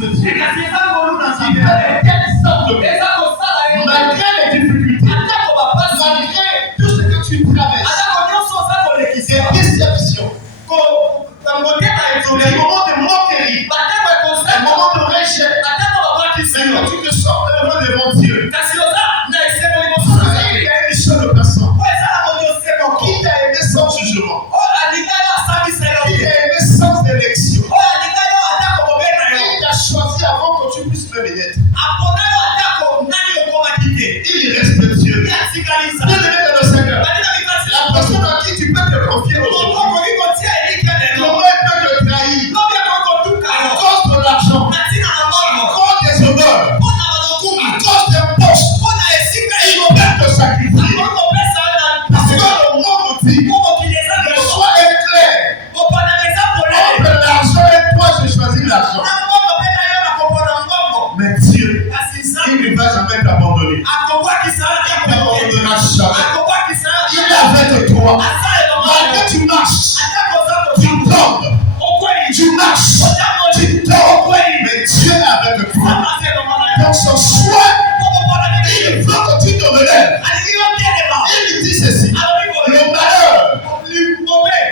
de Dieu. Il fait quelle sorte de malgré les difficultés, malgré tout ce que tu traverses, des déceptions, des moments de moquerie, des moments de rejet, mais quand tu te sens heureux devant Dieu, il y a une seule personne qui t'a aimé sans jugement, qui t'a aimé sans élection, qui t'a choisi avant que tu puisses me connaître. Il reste Dieu. Bien-aimé dans le Seigneur, la personne à qui tu peux te confier aujourd'hui, comment elle peut te trahir à cause de l'argent, à cause des honneurs, à cause d'un poste, il peut te sacrifier. Parce que le monde dit, le choix est clair. Entre l'argent et toi, j'ai choisi l'argent. Mais Dieu, il ne va jamais t'abandonner. Il ne t'abandonnera jamais. Il est avec toi. Malgré tu marches, tu tombes, tu marches, tu tombes, mais Dieu est avec toi. Dans son choix, il veut que tu te relèves. Il dit ceci,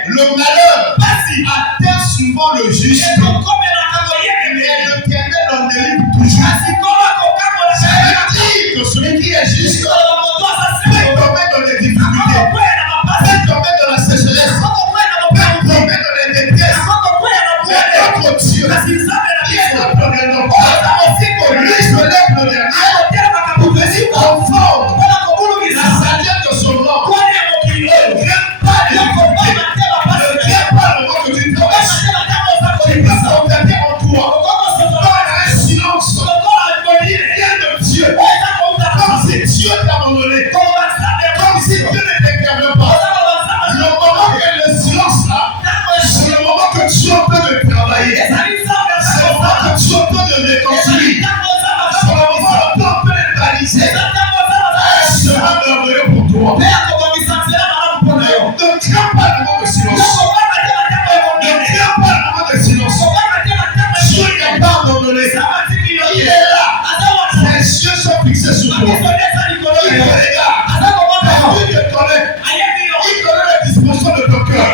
le malheur atteint souvent le juste, et l'Éternel en délivre toujours. Ça veut dire que celui qui est juste peut tomber dans les difficultés, peut tomber dans la sécheresse, peut tomber dans les détresses. Mais notre Dieu, il est notre dernier. Lui se lève le dernier pour venir confondre la sagesse de son nom. Ne regarde pas les difficultés, ne regarde pas le mot que tu traverses. Tu peux s'engager en toi. Dans un silence, vient de Dieu. Comme si Dieu t'a abandonné. Comme si Dieu ne t'intervient pas. Le moment que le silence là, c'est le moment que Dieu peut me travailler. C'est le moment que Dieu peut me reconstruire. C'est le moment que Dieu peut me baliser. Ce sera merveilleux pour toi. Ne crains pas le moment de silence. Ne crains pas le moment de silence. Dieu n'a pas abandonné. Il est là. Ses yeux sont fixés sur toi. Il te regarde. Il te connaît. Il connaît la disposition de ton cœur.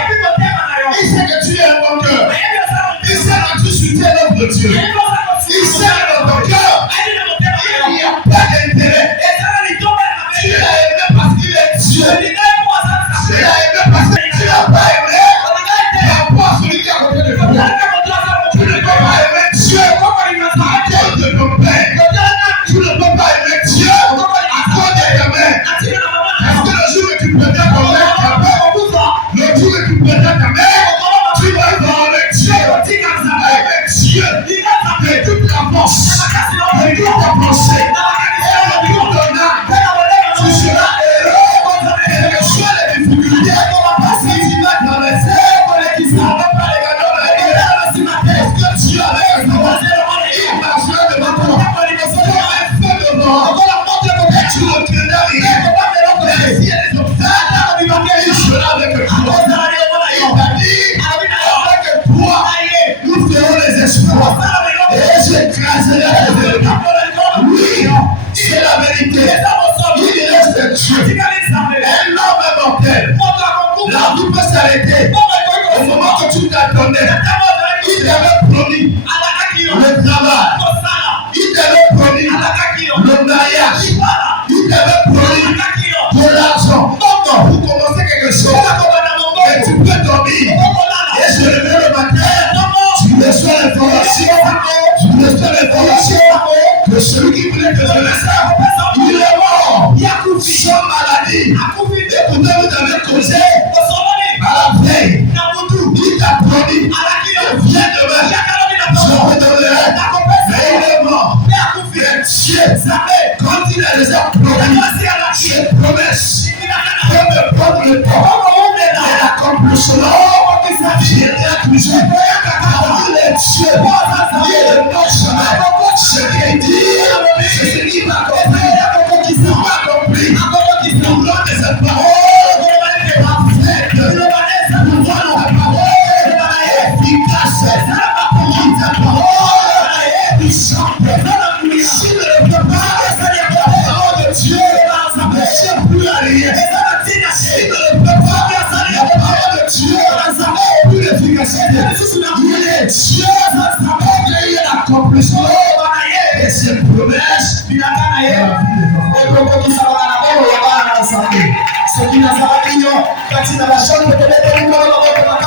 Il sait que tu es un bon cœur. Il sait que tu soutiens l'œuvre de Dieu. Il sait que dans ton cœur, il n'y a pas d'intérêt. Tu l'as aimé parce qu'il est Dieu. Tu l'as aimé parce que tu l'as pas aimé. Par rapport à celui qui est à côté de toi. Tu ne peux pas aimer Dieu à cause de ton père. Tu ne peux pas aimer Dieu à cause de ta mère. Parce que le jour que tu prétends ta mère, le jour que tu prétends ta mère, tu vas être avec Dieu. Avec Dieu. De toute la force, de toute ta pensée, et de toute ton âme, tu seras heureux. Quelles que soient les difficultés, parce que tu vas traverser, qui ne savent pas les gagnants de la guerre. Parce que Dieu avec toi, il marchera devant toi. Comme un feu devant. Et tu ne craindras rien. Mais s'il y a des obstacles, il sera avec toi. Il t'a dit, avec toi, nous ferons les espoirs. Et j'écraserai les ennemis. Oui, c'est la vérité. Il reste Dieu. Un homme mortel. La vie peut s'arrêter. Au moment que tu t'attendais, il t'avait promis le travail. Il t'avait promis le mariage. Il t'avait promis de l'argent. Pour commencer quelque chose. Et tu peux dormir. Et se lever le matin. Tu reçois l'information. Que celui qui voulait te donner ça, il est mort. Sans maladie. Et pourtant vous avez causé à la veille. Il t'a promis. Viens demain. Je redonnerai. Mais il est mort. Mais Dieu, quand il a déjà promis ses promesses, peut me prendre le temps et l'accomplissement. Viendra toujours. Il est Dieu. Il est le bon chemin. Ce qu'il dit, c'est ce qu'il va accomplir. Il va accomplir. Nous voulons des paroles. Nous voulons des paroles efficaces. Ta parole Katina la chambre de